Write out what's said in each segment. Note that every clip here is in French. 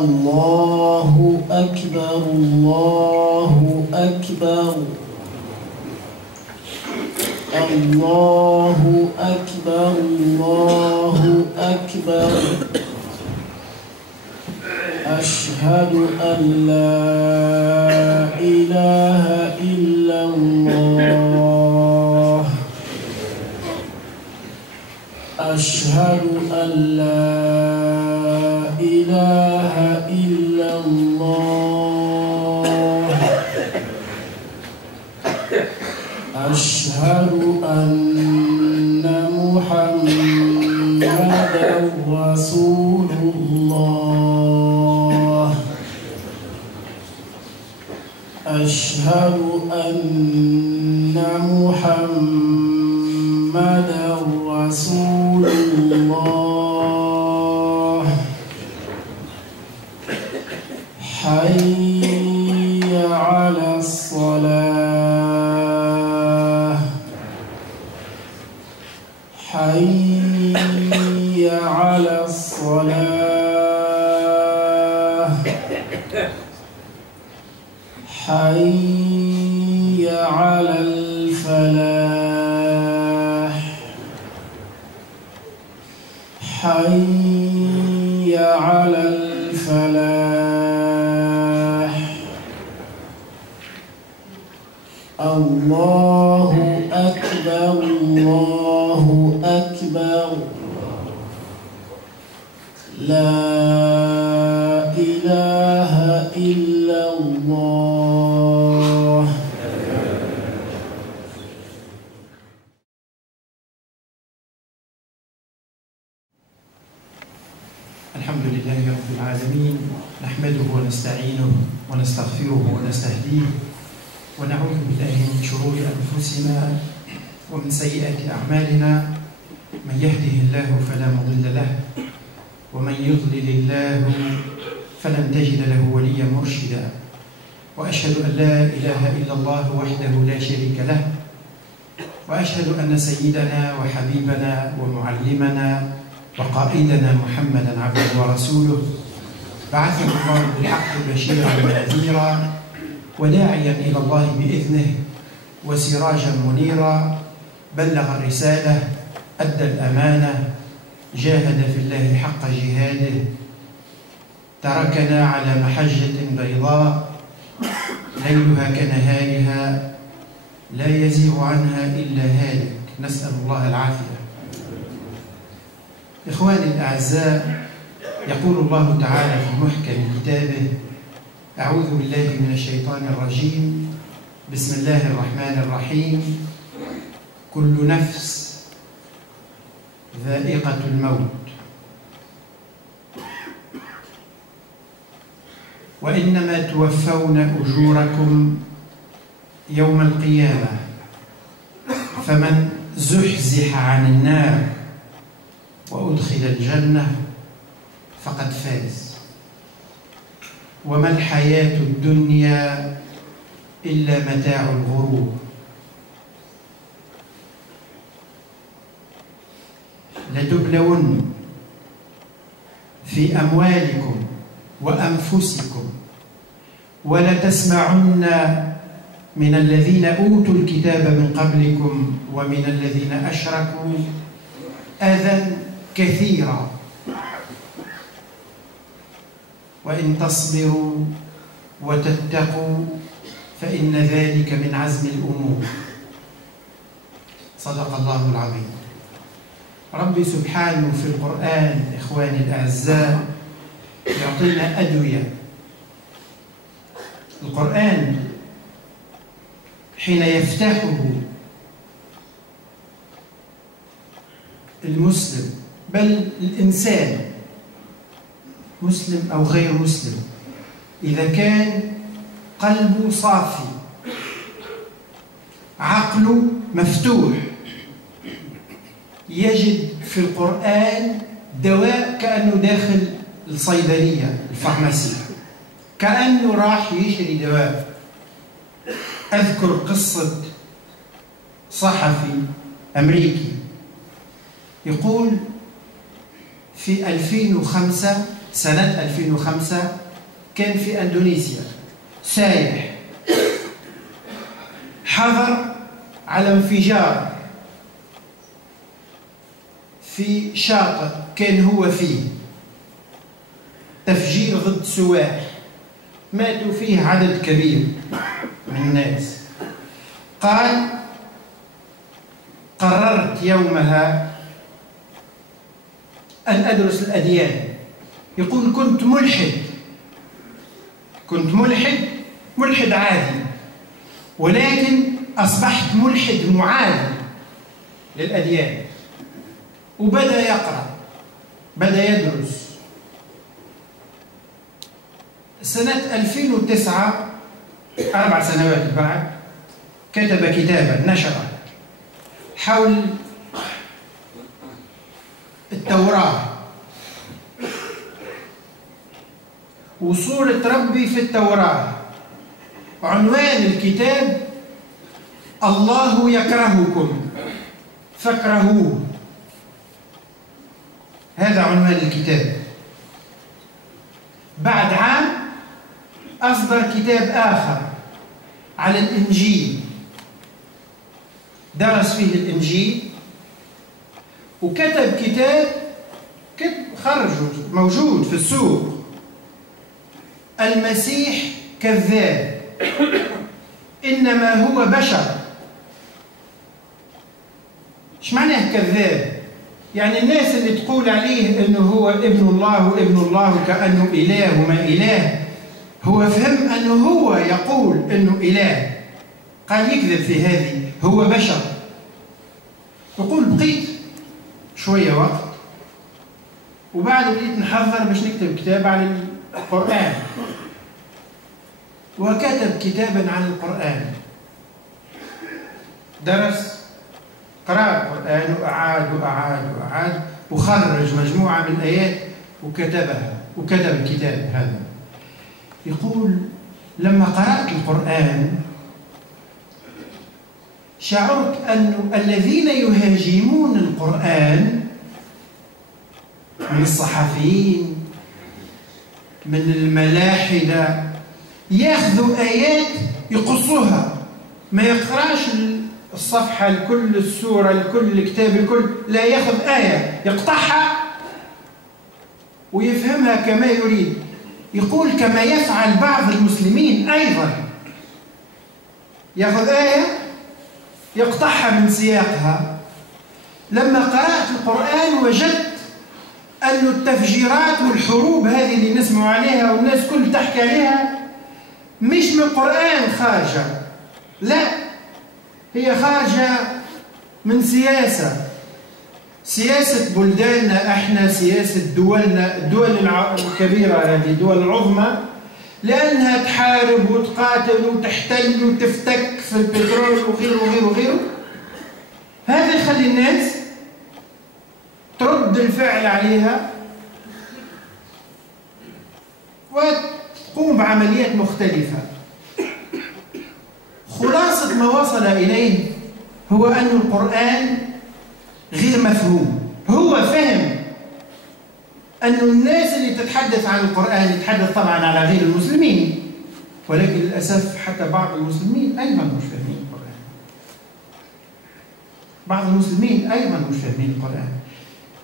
الله أكبر الله أكبر الله أكبر الله أكبر. أشهد أن لا إله إلا الله. أشهد أن لا إله إلا الله. أشهد أن محمدًا رسول الله. أشهد أن محمدًا رسول الله. حي على الصلاة. حي على الصلاة. حي على الفلاح. حي على الفلاح. الله أكبر الله أكبر. لا إله إلا الله. الحمد لله رب العالمين، نحمده ونستعينه ونستغفره ونستهديه ونعوذ بالله من شرور أنفسنا ومن سيئات أعمالنا. من يهده الله فلا مضل له ومن يضلل الله فلن تجد له وليا مرشدا. وأشهد أن لا إله إلا الله وحده لا شريك له، وأشهد أن سيدنا وحبيبنا ومعلمنا وقائدنا محمدا عبده ورسوله بعثه الله بالحق بشيرا ونذيرا وداعيا إلى الله بإذنه وسراجا منيرا. بلغ الرسالة، أدى الأمانة، جاهد في الله حق جهاده، تركنا على محجة بيضاء ليلها كنهارها لا يزيغ عنها إلا هالك، نسأل الله العافية. إخواني الأعزاء، يقول الله تعالى في محكم كتابه: أعوذ بالله من الشيطان الرجيم، بسم الله الرحمن الرحيم، كل نفس ذائقة الموت وإنما توفون أجوركم يوم القيامة فمن زحزح عن النار وأدخل الجنة فقد فاز وما الحياة الدنيا إلا متاع الغرور. لتبلون في أموالكم وأنفسكم ولتسمعن من الذين أوتوا الكتاب من قبلكم ومن الذين أشركوا أذى كثيرا وإن تصبروا وتتقوا فإن ذلك من عزم الأمور. صدق الله العظيم. ربي سبحانه في القرآن إخواني الأعزاء يعطينا أدوية. القرآن حين يفتحه المسلم، بل الإنسان مسلم أو غير مسلم، إذا كان قلبه صافي، عقله مفتوح، يجد في القرآن دواء كأنه داخل الصيدلية الفارماسي، كأنه راح يشتري دواء. أذكر قصة صحفي أمريكي يقول في 2005 سنة 2005 كان في أندونيسيا سايح، حضر على انفجار في شاطئ كان هو فيه، تفجير ضد سواح، ماتوا فيه عدد كبير من الناس. قال: قررت يومها أن أدرس الأديان. يقول: كنت ملحد عادي، ولكن أصبحت ملحد معادي للأديان. وبدأ يقرأ، بدأ يدرس. سنة 2009 4 سنوات بعد كتب كتابا نشره حول التوراة وصورة ربي في التوراة. عنوان الكتاب: الله يكرهكم فاكرهوه. هذا عنوان الكتاب. بعد عام أصدر كتاب آخر على الإنجيل، درس فيه الإنجيل، وكتب كتاب خرجه موجود في السوق: المسيح كذاب، إنما هو بشر. إيش معناه كذاب؟ يعني الناس اللي تقول عليه إنه هو ابن الله وابن الله وكأنه إله وما إله، هو فهم أنه هو يقول إنه إله، قال يكذب في هذه، هو بشر. يقول: بقيت شوية وقت وبعد بديت نحضر باش نكتب كتاب عن القرآن، وكتب كتابا عن القرآن. درس، قرأ القرآن وأعاد وخرج مجموعة من الآيات وكتبها، وكتب الكتاب هذا. يقول: لما قرأت القرآن شعرت أن الذين يهاجمون القرآن من الصحفيين، من الملاحدة، ياخذوا آيات يقصوها، ما يقرأش الصفحة الكل، السورة الكل، الكتاب الكل، لا، ياخذ آية يقطعها ويفهمها كما يريد. يقول: كما يفعل بعض المسلمين أيضا، ياخذ آية يقطعها من سياقها. لما قرأت القرآن وجدت أن التفجيرات والحروب هذه اللي نسمع عليها والناس كل تحكي عليها مش من القرآن خارجة، لا، هي خارجة من سياسة بلداننا احنا، سياسة دولنا، الدول الكبيرة هذه، الدول العظمى، لأنها تحارب وتقاتل وتحتل وتفتك في البترول وغيره وغيره وغيره. هذا يخلي الناس ترد الفعل عليها وتقوم بعمليات مختلفة. خلاصة ما وصل إليه هو أن القرآن غير مفهوم. هو فهم أن الناس اللي تتحدث عن القرآن يتحدث طبعا على غير المسلمين، ولكن للأسف حتى بعض المسلمين أيضا مش فاهمين القرآن. بعض المسلمين أيضا مش فاهمين القرآن.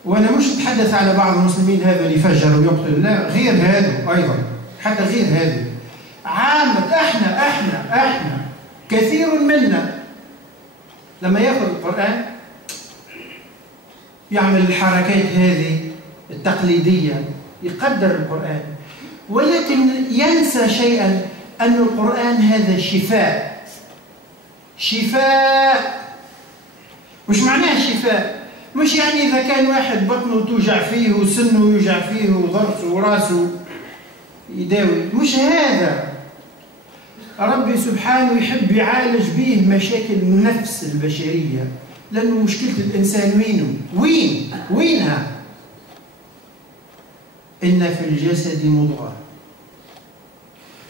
وأنا مش أتحدث على بعض المسلمين هذا اللي فجر ويقتل، لا، غير هذا أيضا، حتى غير هذا، عامة احنا كثير منا لما ياخذ القرآن يعمل الحركات هذه التقليدية، يقدر القرآن، ولكن ينسى شيئا، أن القرآن هذا شفاء. وش معناه شفاء؟ مش يعني إذا كان واحد بطنه توجع فيه وسنه يوجع فيه وضرسه وراسه يداوي، مش هذا. ربي سبحانه يحب يعالج به مشاكل النفس البشرية، لأنه مشكلة الإنسان وينها؟ إن في الجسد مضغة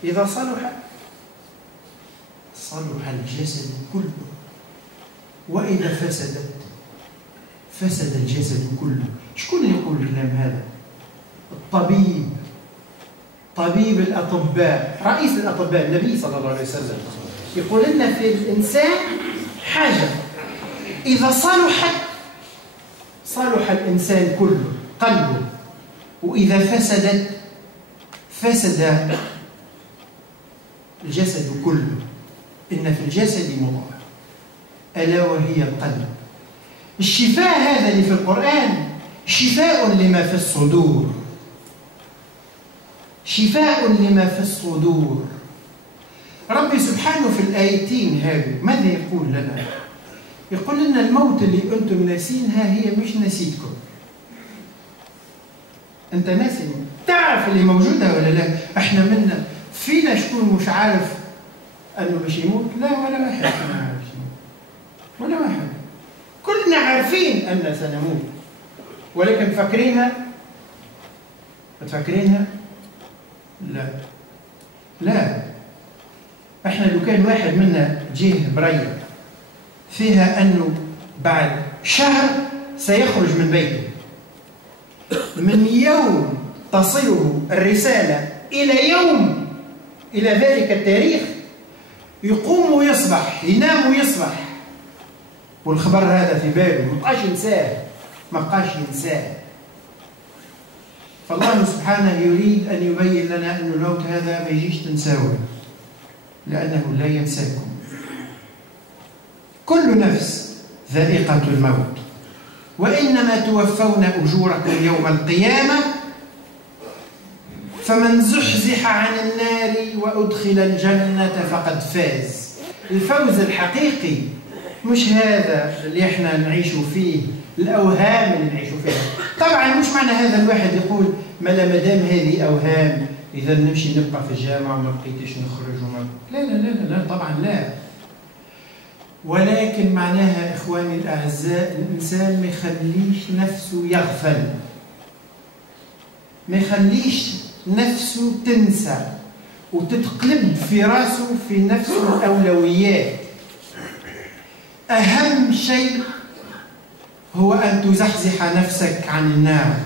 إذا صلح الجسد كله، وإذا فسد الجسد كله. شكون يقول الكلام هذا؟ الطبيب، طبيب الأطباء، رئيس الأطباء، النبي صلى الله عليه وسلم يقول لنا في الإنسان حاجة إذا صلحت صلح الإنسان كله، قلبه، وإذا فسدت فسد الجسد كله. إن في الجسد مضغة ألا وهي القلب. الشفاء هذا اللي في القرآن شفاء لما في الصدور، شفاء لما في الصدور. ربي سبحانه في الآيتين هذه ماذا يقول لنا؟ يقول لنا الموت اللي أنتم ناسينها هي مش نسيتكم. أنت ناسي، تعرف اللي موجودة ولا لا؟ إحنا منا فينا شكون مش عارف أنه باش يموت؟ لا، ولا واحد فينا عارف يموت، ولا واحد. كلنا عارفين أن سنموت، ولكن فاكرينها؟ تفكرينها؟ لا لا. احنا لو كان واحد منا جيه برية فيها انه بعد شهر سيخرج من بيته، من يوم تصله الرسالة الى يوم، الى ذلك التاريخ يقوم ويصبح، ينام ويصبح، والخبر هذا في باله، ما بقاش ينساه. فالله سبحانه يريد أن يبين لنا أن الموت هذا ما يجيش تنساوه، لأنه لا ينساكم. كل نفس ذائقة الموت، وإنما توفون أجوركم يوم القيامة، فمن زحزح عن النار وأدخل الجنة فقد فاز. الفوز الحقيقي مش هذا اللي احنا نعيش فيه، الأوهام اللي نعيش فيها. طبعا مش معنى هذا الواحد يقول ما دام هذه أوهام إذا نمشي نبقى في الجامعة وما بقيتش نخرج لا لا لا لا طبعا لا. ولكن معناها إخواني الأعزاء الإنسان ما يخليش نفسه يغفل، ما يخليش نفسه تنسى وتتقلب في راسه في نفسه الأولويات. أهم شيء هو أن تزحزح نفسك عن النار،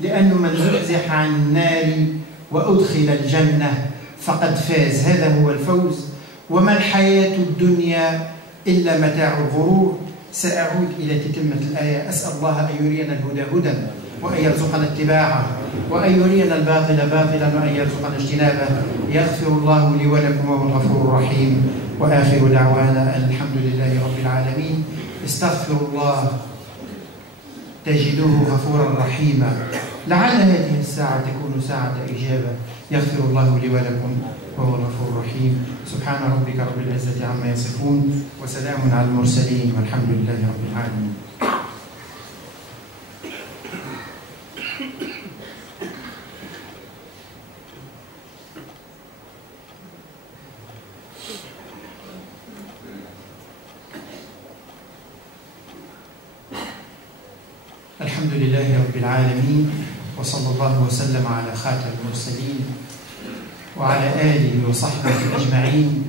لأنه من زحزح عن النار وأدخل الجنة فقد فاز. هذا هو الفوز. وما الحياة الدنيا إلا متاع الغرور. سأعود إلى تتمة الآية. أسأل الله أن يرينا الهدى هدى وأن يرزقنا اتباعه، وأن يرينا الباطل باطلا وأن يرزقنا اجتنابه. يغفر الله لي ولكم وهو الغفور الرحيم. وآخر دعوانا أن الحمد لله رب العالمين. استغفر الله تجدوه غفورا رحيما. لعل هذه الساعة تكون ساعة إجابة. يغفر الله لي ولكم وهو الغفور الرحيم. سبحان ربك رب العزة عما يصفون، وسلام على المرسلين، والحمد لله رب العالمين. الحمد لله رب العالمين، وصلى الله وسلم على خاتم المرسلين وعلى آله وصحبه أجمعين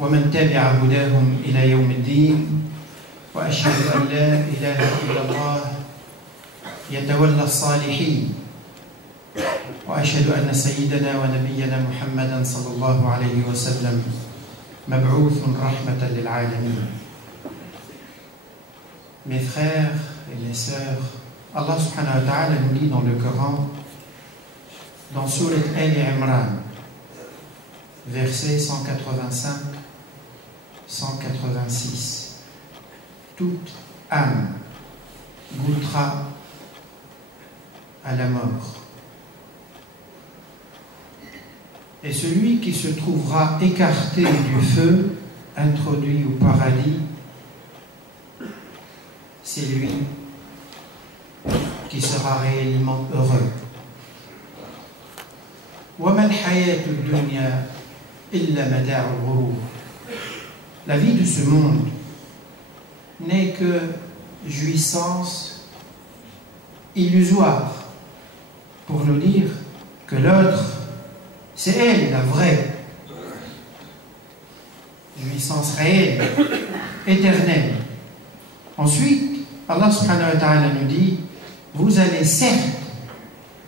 ومن تبع هداهم إلى يوم الدين. وأشهد أن لا إله إلا الله يتولى الصالحين، وأشهد أن سيدنا ونبينا محمدا صلى الله عليه وسلم مبعوث رحمة للعالمين. Mes frères et mes sœurs, Allah subhanahu wa ta'ala nous dit dans le Coran, dans Surat Al-Imran, versets 185-186, toute âme goûtera à la mort. Et celui qui se trouvera écarté du feu, introduit au paradis, c'est lui qui sera réellement heureux. وَمَا الْحَيَاةُ الدُّنْيَا إِلَّا مَتَاعُ الْغُرُورِ. La vie de ce monde n'est que jouissance illusoire pour nous dire que l'autre, c'est elle la vraie jouissance réelle, éternelle. Ensuite, Allah subhanahu wa ta'ala nous dit, vous allez certes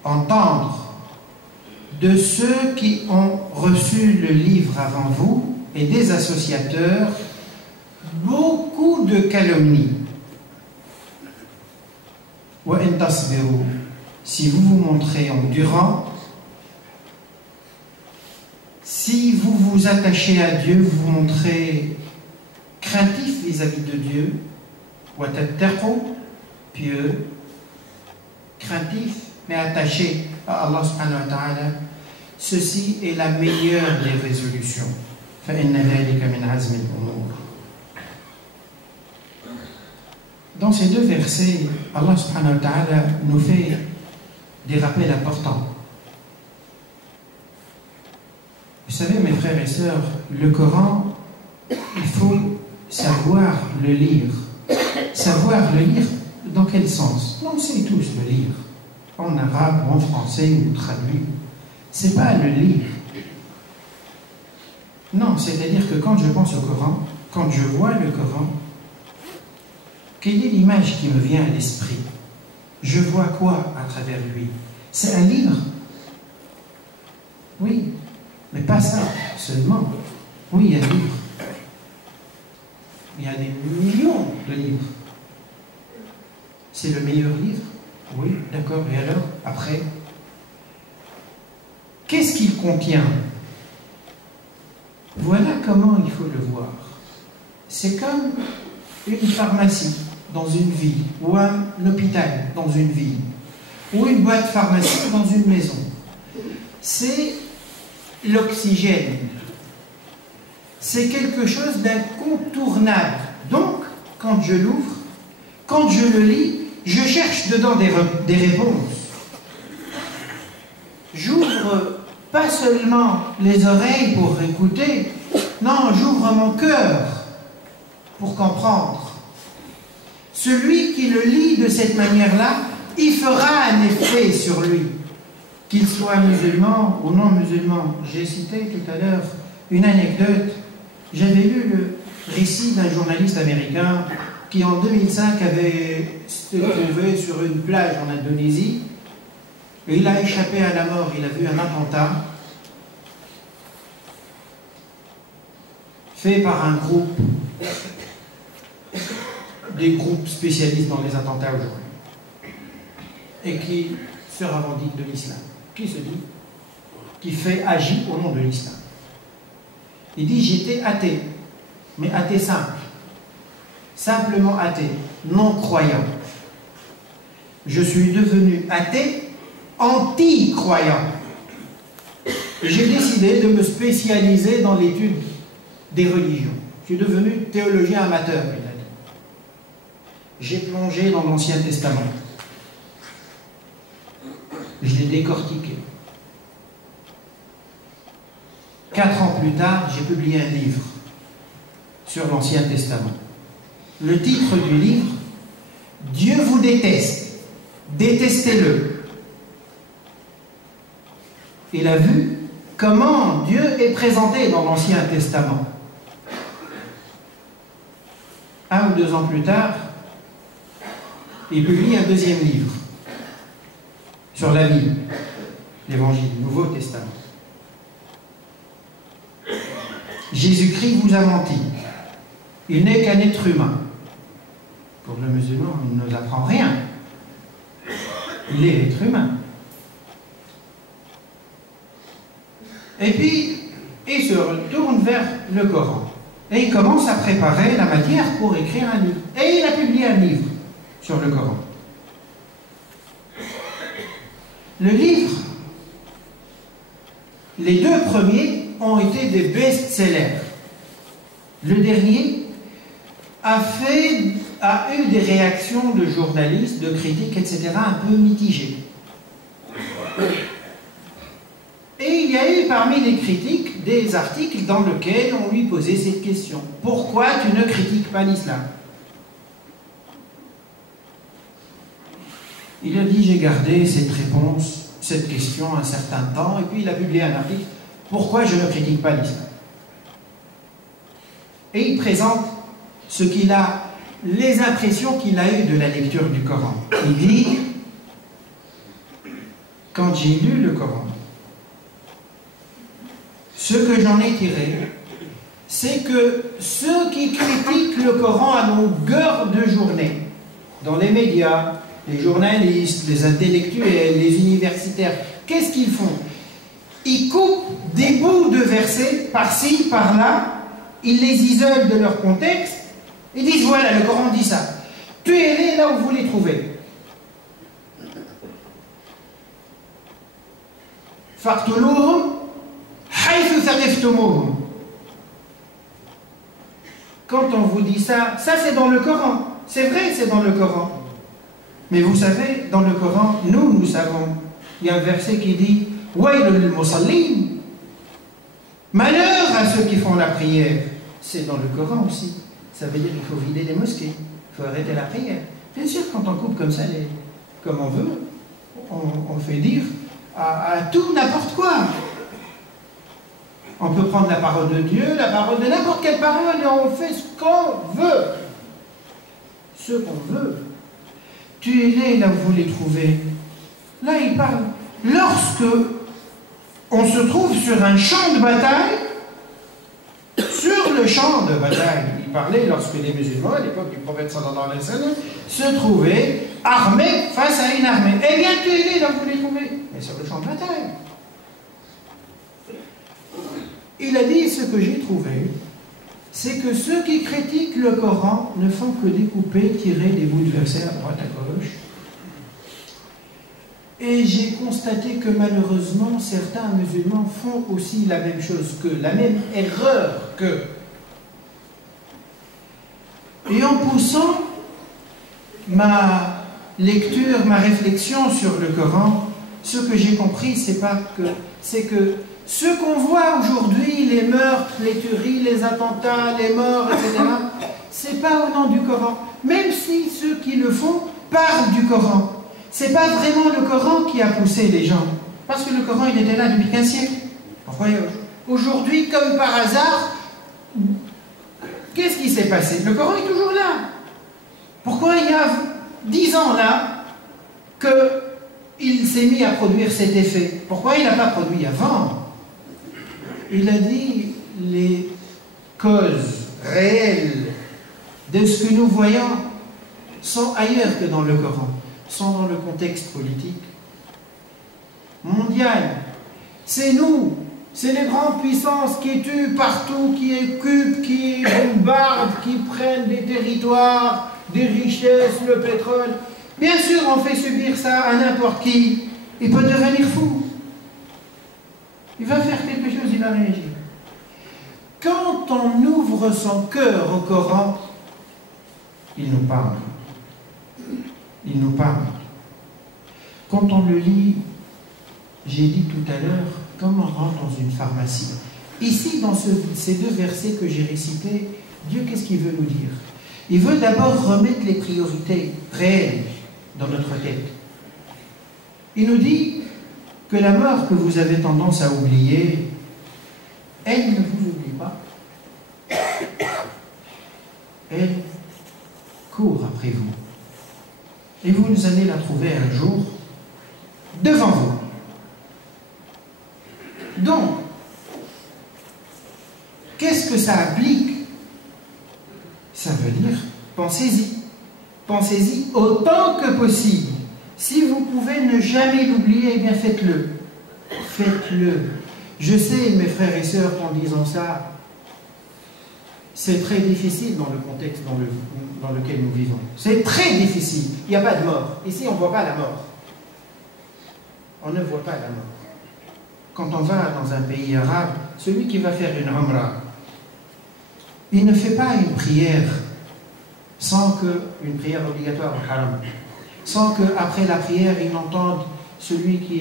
entendre de ceux qui ont reçu le livre avant vous et des associateurs beaucoup de calomnies. Wa in tasbiru, si vous vous montrez endurant, si vous vous attachez à Dieu, vous vous montrez craintif vis-à-vis de Dieu, wa tattaqu, pieux, craintif, mais attaché à Allah subhanahu wa ta'ala, ceci est la meilleure des résolutions. فَإِنَّ ذَلِكَ مِنْ عَزْمِ الْأُمُورِ. Dans ces deux versets, Allah subhanahu wa ta'ala nous fait des rappels importants. Vous savez, mes frères et sœurs, le Coran, il faut savoir le lire. Savoir le lire dans quel sens? On sait tous le lire, en arabe, en français ou traduit. C'est pas le lire. Non, c'est-à-dire que quand je pense au Coran, quand je vois le Coran, quelle est l'image qui me vient à l'esprit? Je vois quoi à travers lui? C'est un livre? Oui, mais pas ça seulement. Oui, il y a un livre. Il y a des millions de livres. C'est le meilleur livre? Oui, d'accord. Et alors, après, qu'est-ce qu'il contient? Voilà comment il faut le voir. C'est comme une pharmacie dans une ville, ou un hôpital dans une ville, ou une boîte pharmaceutique dans une maison. C'est l'oxygène. C'est quelque chose d'incontournable. Donc, quand je l'ouvre, quand je le lis, je cherche dedans des réponses. J'ouvre pas seulement les oreilles pour écouter, non, j'ouvre mon cœur pour comprendre. Celui qui le lit de cette manière-là, il fera un effet sur lui, qu'il soit musulman ou non musulman. J'ai cité tout à l'heure une anecdote. J'avais lu le récit d'un journaliste américain qui en 2005 avait se trouvé sur une plage en Indonésie et il a échappé à la mort. Il a vu un attentat fait par un groupe, des groupes spécialistes dans les attentats aujourd'hui, et qui se revendique de l'islam, qui se dit, qui fait agir au nom de l'islam. Il dit: j'étais athée, mais athée simple, simplement athée, non croyant. Je suis devenu athée, anti-croyant. J'ai décidé de me spécialiser dans l'étude des religions. Je suis devenu théologien amateur, il a dit. J'ai plongé dans l'Ancien Testament. Je l'ai décortiqué. 4 ans plus tard, j'ai publié un livre sur l'Ancien Testament. Le titre du livre: Dieu vous déteste, détestez-le. Il a vu comment Dieu est présenté dans l'Ancien Testament. 1 ou 2 ans plus tard, il publie un deuxième livre sur la Bible, l'Évangile, le Nouveau Testament. Jésus-Christ vous a menti. Il n'est qu'un être humain. Pour le musulman, il ne nous apprend rien. Il est être humain. Et puis, il se retourne vers le Coran. Et il commence à préparer la matière pour écrire un livre. Et il a publié un livre sur le Coran. Le livre, les 2 premiers ont été des best-sellers. Le dernier a eu des réactions de journalistes, de critiques, etc., un peu mitigées. Et il y a eu parmi les critiques des articles dans lesquels on lui posait cette question: pourquoi tu ne critiques pas l'islam? Il a dit: j'ai gardé cette réponse, cette question un certain temps, et puis il a publié un article: pourquoi je ne critique pas l'islam? Et il présente les impressions qu'il a eues de la lecture du Coran. Il dit: quand j'ai lu le Coran, ce que j'en ai tiré, c'est que ceux qui critiquent le Coran à longueur de journée, dans les médias, les journalistes, les intellectuels, les universitaires, qu'est-ce qu'ils font? Ils coupent des bouts de versets par-ci, par-là, ils les isolent de leur contexte et disent voilà, le Coran dit ça. Tuez-les là où vous les trouvez. Faqtuluhum haythu thaqiftumuhum. Quand on vous dit ça, ça c'est dans le Coran. C'est vrai, c'est dans le Coran. Mais vous savez, dans le Coran, nous savons, il y a un verset qui dit Waylul lil musallin. Malheur à ceux qui font la prière. C'est dans le Coran aussi. Ça veut dire qu'il faut vider les mosquées. Il faut arrêter la prière. Bien sûr, quand on coupe comme ça, comme on veut, on fait dire à tout n'importe quoi. On peut prendre la parole de Dieu, la parole de n'importe quelle parole, et on fait ce qu'on veut. Ce qu'on veut. Tuez-les là où vous les trouvez. Là, il parle. Lorsque on se trouve sur un champ de bataille, sur le champ de bataille, il parlait lorsque les musulmans, à l'époque du prophète sallallahu alayhi wa sallam, se trouvaient armés face à une armée. Eh bien, tuez-les là où vous les trouvez. Mais sur le champ de bataille. Il a dit, ce que j'ai trouvé, c'est que ceux qui critiquent le Coran ne font que découper, tirer des bouts de versets à droite, à gauche. Et j'ai constaté que malheureusement, certains musulmans font aussi la même chose qu'eux, la même erreur qu'eux. Et en poussant ma lecture, ma réflexion sur le Coran, ce que j'ai compris, c'est que ce qu'on voit aujourd'hui, les meurtres, les tueries, les attentats, les morts, etc., c'est pas au nom du Coran. Même si ceux qui le font parlent du Coran. C'est pas vraiment le Coran qui a poussé les gens. Parce que le Coran, il était là depuis 15 siècles. Pourquoi aujourd'hui, comme par hasard, qu'est-ce qui s'est passé? Le Coran est toujours là. Pourquoi il y a 10 ans là qu'il s'est mis à produire cet effet? Pourquoi il n'a pas produit avant? Il a dit les causes réelles de ce que nous voyons sont ailleurs que dans le Coran, sont dans le contexte politique mondial. C'est nous, c'est les grandes puissances qui tuent partout, qui occupent, qui bombardent, qui prennent des territoires, des richesses, le pétrole. Bien sûr, on fait subir ça à n'importe qui. Il peut devenir fou. Il va faire quelque chose, il va réagir. Quand on ouvre son cœur au Coran, il nous parle. Il nous parle. Quand on le lit, j'ai dit tout à l'heure, comme on rentre dans une pharmacie. Ici, dans ces deux versets que j'ai récités, Dieu, qu'est-ce qu'il veut nous dire? Il veut d'abord remettre les priorités réelles dans notre tête. Il nous dit que la mort que vous avez tendance à oublier, elle ne vous oublie pas. Elle court après vous. Et vous allez la trouver un jour devant vous. Donc, qu'est-ce que ça implique? Ça veut dire, pensez-y. Pensez-y autant que possible. Si vous pouvez ne jamais l'oublier, eh bien faites-le. Faites-le. Je sais, mes frères et sœurs, qu'en disant ça, c'est très difficile dans le contexte dans lequel nous vivons. C'est très difficile. Il n'y a pas de mort. Ici, on ne voit pas la mort. On ne voit pas la mort. Quand on va dans un pays arabe, celui qui va faire une umrah, il ne fait pas une prière une prière obligatoire au haram, sans qu'après la prière, il entende celui qui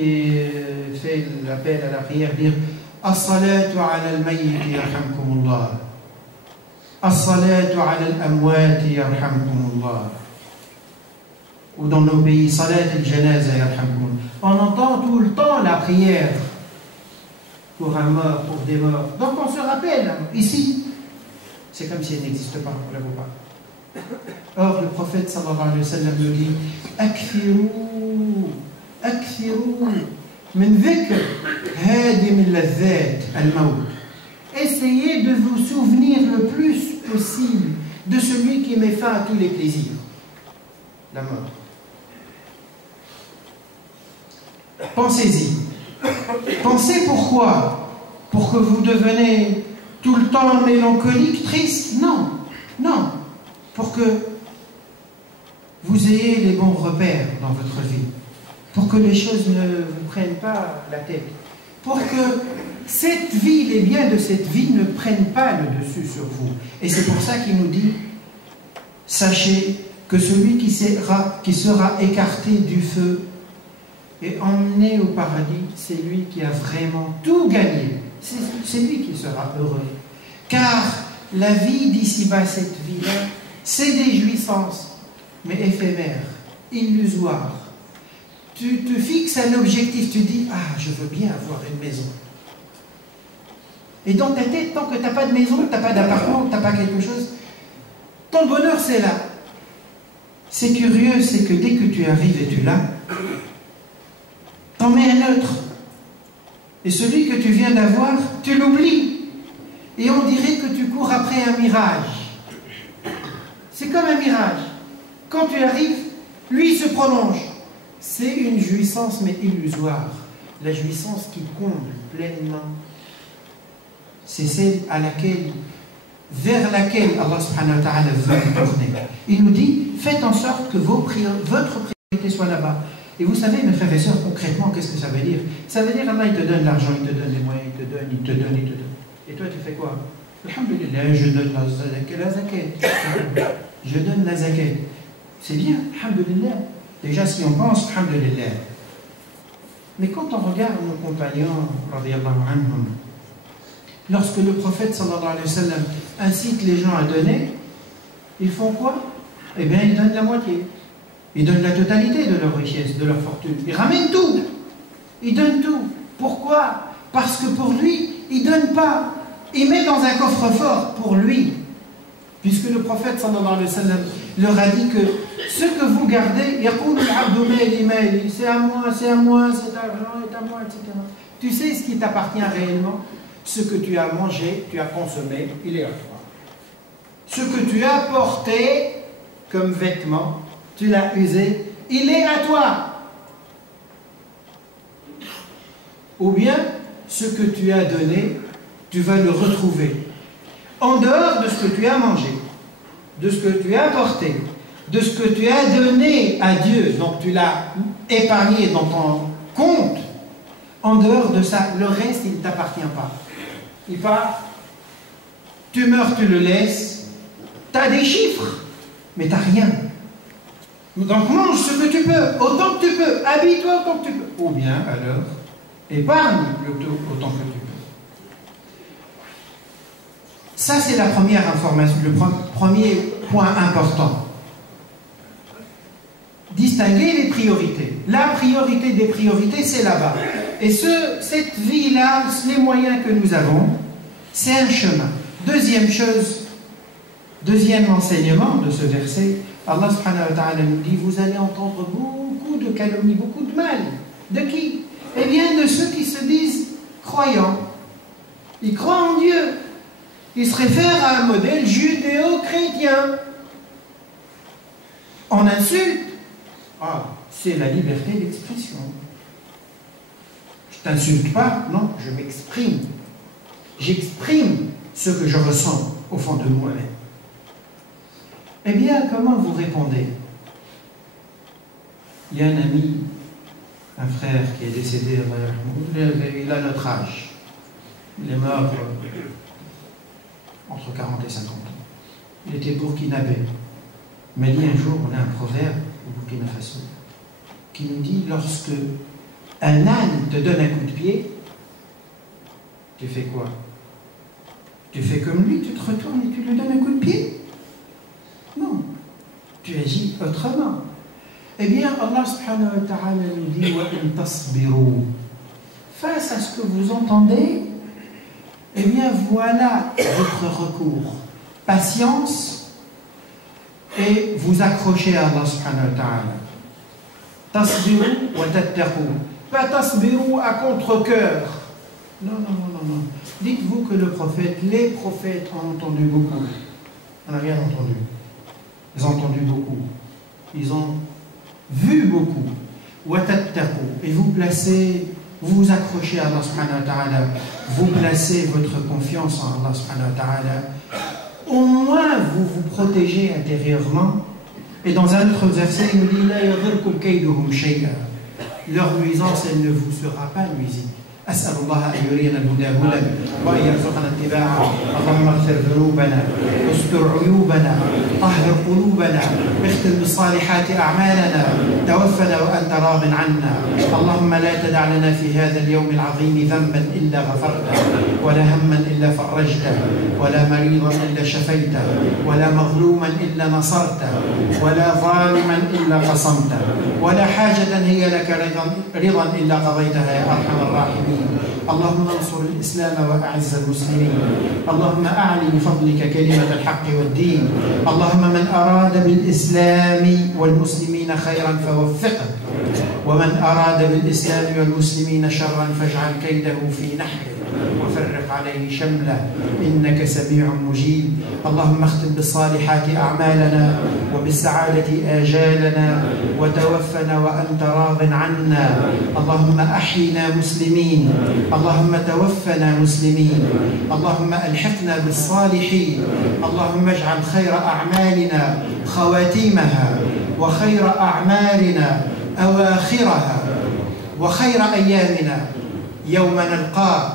fait l'appel à la prière dire « As-salatu ala al-mayyit yarhamkumullah. As-salatu ala al-amwat yarhamkumullah. » Ou dans nos pays, « Salat al-janaza yarhamkumullah. » On entend tout le temps la prière pour un mort, pour des morts. Donc on se rappelle, ici, c'est comme si elle n'existe pas, on ne la voit pas. Or, le prophète sallallahu alayhi wa sallam nous dit « Akthirou, akthirou, من ذكر هادم اللذات الموت. Essayez de vous souvenir le plus possible de celui qui met fin à tous les plaisirs, la mort. Pensez-y. Pensez pourquoi? Pour que vous devenez tout le temps mélancolique, triste? Non, non. Pour que vous ayez les bons repères dans votre vie. Pour que les choses ne vous prennent pas la tête. Pour que cette vie, les biens de cette vie ne prennent pas le dessus sur vous. Et c'est pour ça qu'il nous dit, sachez que celui qui sera écarté du feu et emmené au paradis, c'est lui qui a vraiment tout gagné. C'est lui qui sera heureux. Car la vie d'ici-bas, cette vie-là, c'est des jouissances, mais éphémères, illusoires. Tu te fixes un objectif, tu dis, ah, je veux bien avoir une maison. Et dans ta tête, tant que tu n'as pas de maison, tu n'as pas d'appartement, tu n'as pas quelque chose, ton bonheur, c'est là. C'est curieux, c'est que dès que tu arrives et tu l'as, t'en mets un autre. Et celui que tu viens d'avoir, tu l'oublies. Et on dirait que tu cours après un mirage. C'est comme un mirage. Quand tu arrives, lui se prolonge. C'est une jouissance, mais illusoire. La jouissance qui comble pleinement. C'est celle vers laquelle Allah subhanahu wa ta'ala veut nous tourner. Il nous dit, faites en sorte que votre priorité soit là-bas. Et vous savez, mes frères et sœurs, concrètement, qu'est-ce que ça veut dire? Ça veut dire, Allah, il te donne l'argent, il te donne les moyens, il te donne, il te donne, il te donne. Et toi, tu fais quoi? Alhamdulillah, je donne la zakat. Je donne la zakat. C'est bien, alhamdulillah. Déjà, si on pense, alhamdulillah. Mais quand on regarde nos compagnons, radiyallahu anhum, lorsque le prophète, sallallahu alayhi wa sallam, incite les gens à donner, ils font quoi? Eh bien, ils donnent la moitié. Ils donnent la totalité de leur richesse, de leur fortune. Ils ramènent tout. Ils donnent tout. Pourquoi? Parce que pour lui, il ne donne pas. Il met dans un coffre-fort pour lui. Puisque le prophète, sallallahu alayhi wa sallam, leur a dit que ce que vous gardez, c'est à moi, cet argent est à moi, etc. Tu sais ce qui t'appartient réellement? Ce que tu as mangé, tu as consommé, il est à toi. Ce que tu as porté comme vêtement, tu l'as usé, il est à toi. Ou bien, ce que tu as donné, tu vas le retrouver. En dehors de ce que tu as mangé, de ce que tu as porté, de ce que tu as donné à Dieu, donc tu l'as épargné dans ton compte, en dehors de ça, le reste, il ne t'appartient pas. Il part, tu meurs, tu le laisses, tu as des chiffres, mais tu n'as rien. Donc mange ce que tu peux, autant que tu peux, habille-toi autant que tu peux. Ou bien alors, épargne plutôt autant que tu peux. Ça, c'est la première information, le premier point important. Distinguer les priorités. La priorité des priorités, c'est là-bas. Et cette vie-là, les moyens que nous avons, c'est un chemin. Deuxième chose, deuxième enseignement de ce verset, Allah subhanahu wa ta'ala nous dit, vous allez entendre beaucoup de calomnies, beaucoup de mal. De qui? Eh bien, de ceux qui se disent croyants. Ils croient en Dieu. Ils se réfèrent à un modèle judéo-chrétien. On insulte. Ah, c'est la liberté d'expression. Je ne t'insulte pas, non, je m'exprime. J'exprime ce que je ressens au fond de moi-même. Eh bien, comment vous répondez? Il y a un ami, un frère qui est décédé, il a notre âge. Il est mort entre 40 et 50 ans. Il était burkinabé. Il m'a dit un jour, on a un proverbe au Burkina Faso qui nous dit, lorsque un âne te donne un coup de pied, tu fais quoi? Tu fais comme lui, tu te retournes et tu lui donnes un coup de pied? Non, tu agis autrement. Eh bien, Allah subhanahu wa ta'ala nous dit, wa in tasbiru. Face à ce que vous entendez, eh bien voilà votre recours. Patience et vous accrochez à Allah subhanahu wa ta'ala. Tasbiru wa tattaqu. pas tasbirou à contre-cœur. Non, non, non, non, non. Dites-vous que les prophètes ont entendu beaucoup. On n'a rien entendu. Ils ont entendu beaucoup. Ils ont vu beaucoup. Et vous vous accrochez à Allah subhanahu wa ta'ala, vous placez votre confiance en Allah subhanahu wa ta'ala. Au moins vous vous protégez intérieurement. Et dans un autre verset, il nous dit leur nuisance, elle ne vous sera pas nuisible. أسأل الله أن يرينا الهدى هدى وأن يرزقنا اتباعه. اللهم اغفر ذنوبنا واستر عيوبنا طهر قلوبنا اختم بالصالحات أعمالنا توفنا وأنت راض عنا. اللهم لا تدع لنا في هذا اليوم العظيم ذنبا إلا غفرته ولا هما إلا فرجته ولا مريضا إلا شفيته ولا مظلوما إلا نصرته ولا ظالما إلا قصمته ولا حاجة هي لك رضا إلا قضيتها يا أرحم الراحمين. اللهم انصر الإسلام وأعز المسلمين. اللهم أعلي بفضلك كلمة الحق والدين. اللهم من أراد بالإسلام والمسلمين خيرا فوفقه ومن أراد بالإسلام والمسلمين شرا فاجعل كيده في نحره وفرق عليه شمله إنك سميع مجيب. اللهم اختم بالصالحات أعمالنا وبالسعادة آجالنا وتوفنا وأنت راض عنا. اللهم أحينا مسلمين. اللهم توفنا مسلمين. اللهم ألحقنا بالصالحين. اللهم اجعل خير أعمالنا خواتيمها وخير أعمالنا أواخرها وخير أيامنا يوم نلقاك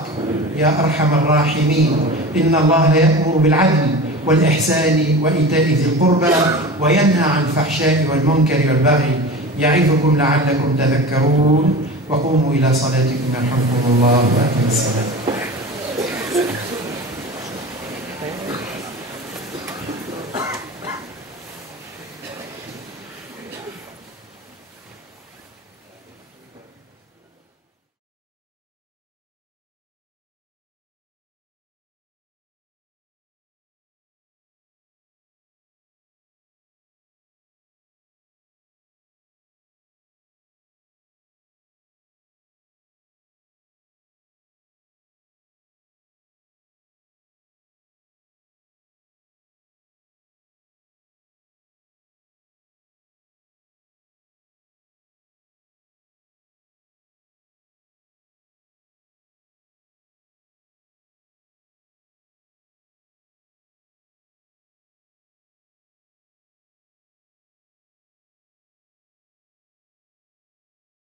يا أرحم الراحمين. إن الله يأمر بالعدل والإحسان وإيتاء ذي القربى وينهى عن الفحشاء والمنكر والبغي يعظكم لعلكم تذكرون. وقوموا إلى صلاتكم يرحمكم الله وأقم الصلاة.